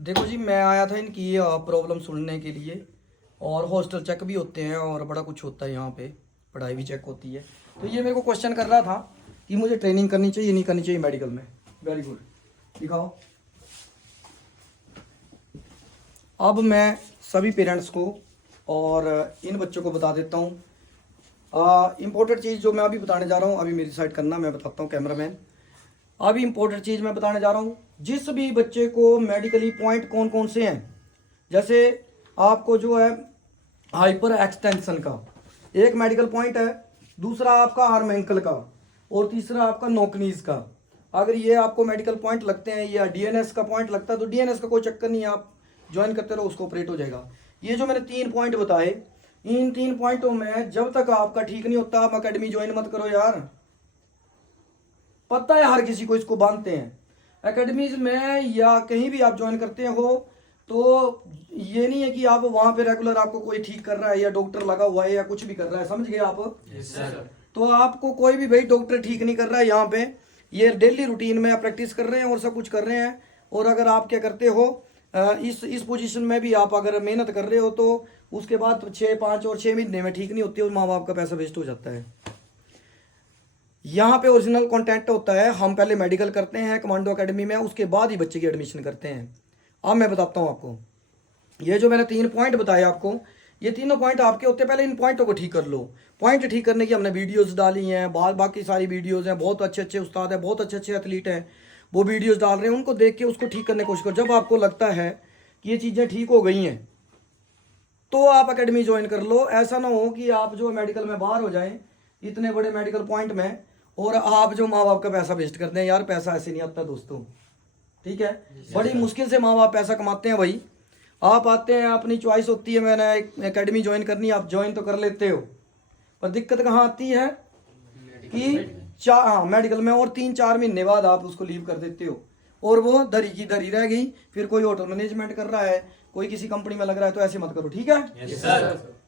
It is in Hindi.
देखो जी, मैं आया था इनकी प्रॉब्लम सुनने के लिए। और हॉस्टल चेक भी होते हैं और बड़ा कुछ होता है यहाँ पे, पढ़ाई भी चेक होती है। तो ये मेरे को क्वेश्चन कर रहा था कि मुझे ट्रेनिंग करनी चाहिए नहीं करनी चाहिए मेडिकल में। वेरी गुड, दिखाओ। अब मैं सभी पेरेंट्स को और इन बच्चों को बता देता हूँ। इम्पोर्टेंट चीज़ जो मैं अभी बताने जा रहा हूँ, अभी मेरी साइड करना, मैं बताता हूँ कैमरामैन। अभी इम्पोर्टेंट चीज़ मैं बताने जा रहा हूँ। जिस भी बच्चे को मेडिकली पॉइंट कौन कौन से हैं, जैसे आपको जो है हाइपर एक्सटेंशन का एक मेडिकल पॉइंट है, दूसरा आपका आर्म एंकल का, और तीसरा आपका नोकनीज का। अगर ये आपको मेडिकल पॉइंट लगते हैं या डीएनएस का पॉइंट लगता है तो डीएनएस का कोई चक्कर नहीं है, आप ज्वाइन करते रहो, उसको ऑपरेट हो जाएगा। ये जो मैंने 3 पॉइंट बताए, इन 3 पॉइंटों में जब तक आपका ठीक नहीं होता आप अकेडमी ज्वाइन मत करो यार। पता है हर किसी को इसको बांधते हैं। एकेडमीज में या कहीं भी आप ज्वाइन करते हो तो ये नहीं है कि आप वहां पे रेगुलर आपको कोई ठीक कर रहा है या डॉक्टर लगा हुआ है या कुछ भी कर रहा है, समझ गए आप? Yes sir. तो आपको कोई भी भाई डॉक्टर ठीक नहीं कर रहा है यहाँ पे। ये डेली रूटीन में आप प्रैक्टिस कर रहे हैं और सब कुछ कर रहे हैं। और अगर आप क्या करते हो, इस पोजीशन में भी आप अगर मेहनत कर रहे हो तो उसके बाद 5 और 6 महीने में ठीक नहीं होती और माँ बाप का पैसा वेस्ट हो जाता है। यहाँ पे ओरिजिनल कॉन्टेंट होता है, हम पहले मेडिकल करते हैं कमांडो एकेडमी में, उसके बाद ही बच्चे की एडमिशन करते हैं। अब मैं बताता हूँ आपको, ये जो मैंने 3 पॉइंट बताए आपको, ये तीनों पॉइंट आपके होते हैं। पहले इन पॉइंटों को ठीक कर लो। पॉइंट ठीक करने की हमने वीडियोस डाली हैं, बाकी सारी वीडियोस हैं, बहुत अच्छे अच्छे उस्ताद हैं, बहुत अच्छे अच्छे एथलीट हैं, वो वीडियोस डाल रहे हैं, उनको देख के उसको ठीक करने की कोशिश करो। जब आपको लगता है कि ये चीज़ें ठीक हो गई हैं तो आप एकेडमी ज्वाइन कर लो। ऐसा ना हो कि आप जो मेडिकल में बाहर हो जाएं इतने बड़े मेडिकल पॉइंट में और आप जो माँ बाप का पैसा वेस्ट करते हैं। यार पैसा ऐसे नहीं आता दोस्तों, ठीक है? बड़ी मुश्किल से माँ बाप पैसा कमाते हैं भाई। आप आते हैं, अपनी चॉइस होती है, मैंने एकेडमी ज्वाइन करनी, आप ज्वाइन तो कर लेते हो, पर दिक्कत कहाँ आती है कि मेडिकल में और 3-4 महीने बाद आप उसको लीव कर देते हो और वो धरी की धरी रह गई। फिर कोई होटल मैनेजमेंट कर रहा है, कोई किसी कंपनी में लग रहा है, तो ऐसे मत करो, ठीक है? Yes sir.